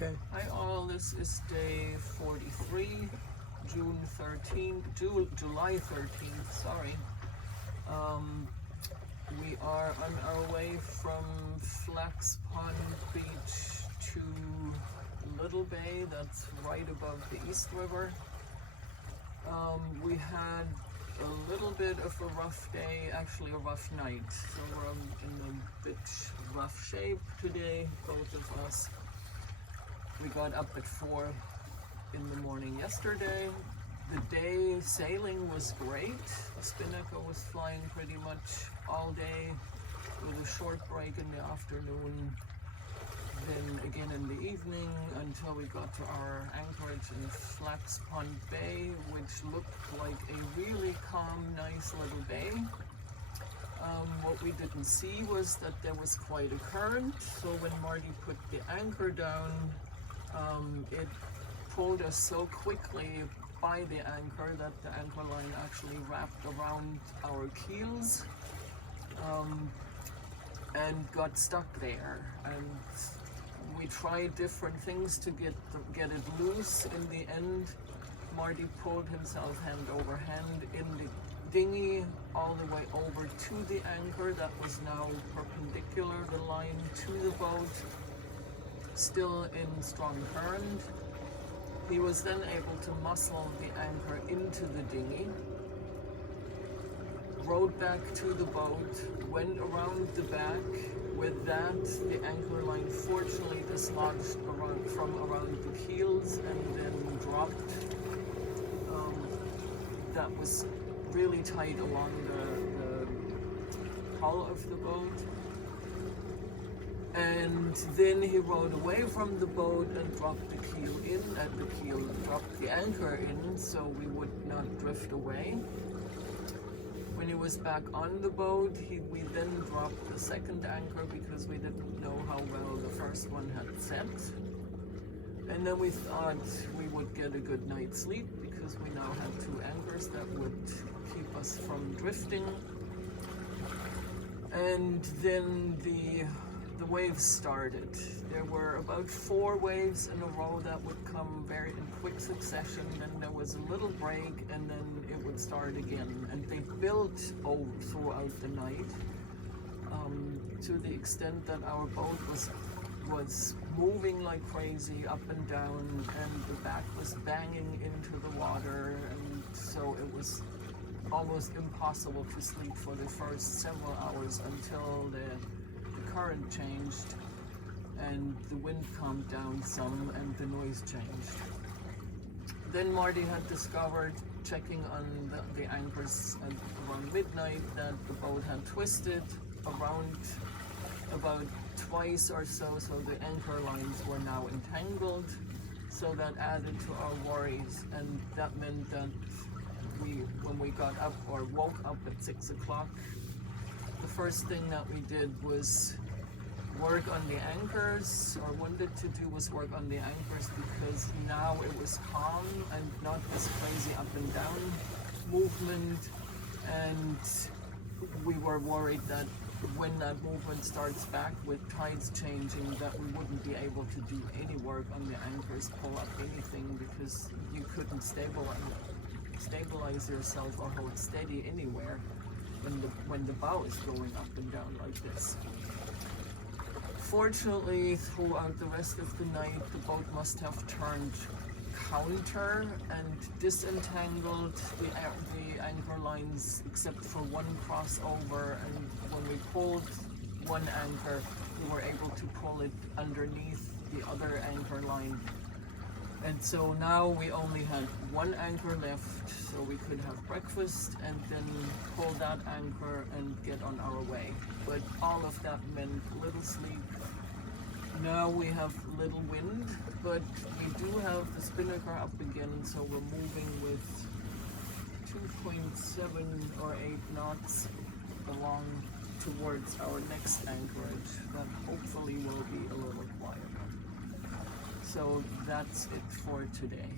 Okay. Hi all, this is day 43, July 13th, sorry. We are on our way from Flax Pond Beach to Little Bay, that's right above the East River. We had a little bit of a rough day, actually a rough night, so we're in a bit rough shape today, both of us. We got up at 4 in the morning yesterday. The day sailing was great. The spinnaker was flying pretty much all day with a short break in the afternoon, then again in the evening until we got to our anchorage in Flax Pond Bay, which looked like a really calm, nice little bay. What we didn't see was that there was quite a current, so when Marty put the anchor down, it pulled us so quickly by the anchor that the anchor line actually wrapped around our keels and got stuck there. And we tried different things to get it loose. In the end, Marty pulled himself hand over hand in the dinghy all the way over to the anchor that was now perpendicular, the line to the boat, still in strong current. He was then able to muscle the anchor into the dinghy, rowed back to the boat, went around the back. With that, the anchor line fortunately dislodged from around the keels and then dropped. That was really tight along the hull of the boat. And then he rowed away from the boat and dropped the keel in, dropped the anchor in so we would not drift away. When he was back on the boat, we then dropped the second anchor because we didn't know how well the first one had set. And then we thought we would get a good night's sleep because we now had 2 anchors that would keep us from drifting. And then the waves started. There were about 4 waves in a row that would come very in quick succession, then there was a little break, and then it would start again. And they built throughout the night to the extent that our boat was moving like crazy up and down, and the back was banging into the water, and so it was almost impossible to sleep for the first several hours until the current changed and the wind calmed down some and the noise changed. Then Marty had discovered, checking on the anchors at around midnight, that the boat had twisted around about twice or so the anchor lines were now entangled. So that added to our worries, and that meant that when we got up or woke up at 6 o'clock, the first thing that we did was work on the anchors, or wanted to do was work on the anchors, because now it was calm and not this crazy up and down movement, and we were worried that when that movement starts back with tides changing, that we wouldn't be able to do any work on the anchors, pull up anything, because you couldn't stabilize yourself or hold steady anywhere when the bow is going up and down like this. Fortunately, throughout the rest of the night, the boat must have turned counter and disentangled the anchor lines except for one crossover, and when we pulled one anchor, we were able to pull it underneath the other anchor line. And so now we only had one anchor left, so we could have breakfast and then pull that anchor and get on our way. But all of that meant little sleep. Now we have little wind, but we do have the spinnaker up again, so we're moving with 2.7 or 8 knots along towards our next anchorage that hopefully will be a little quieter. So that's it for today.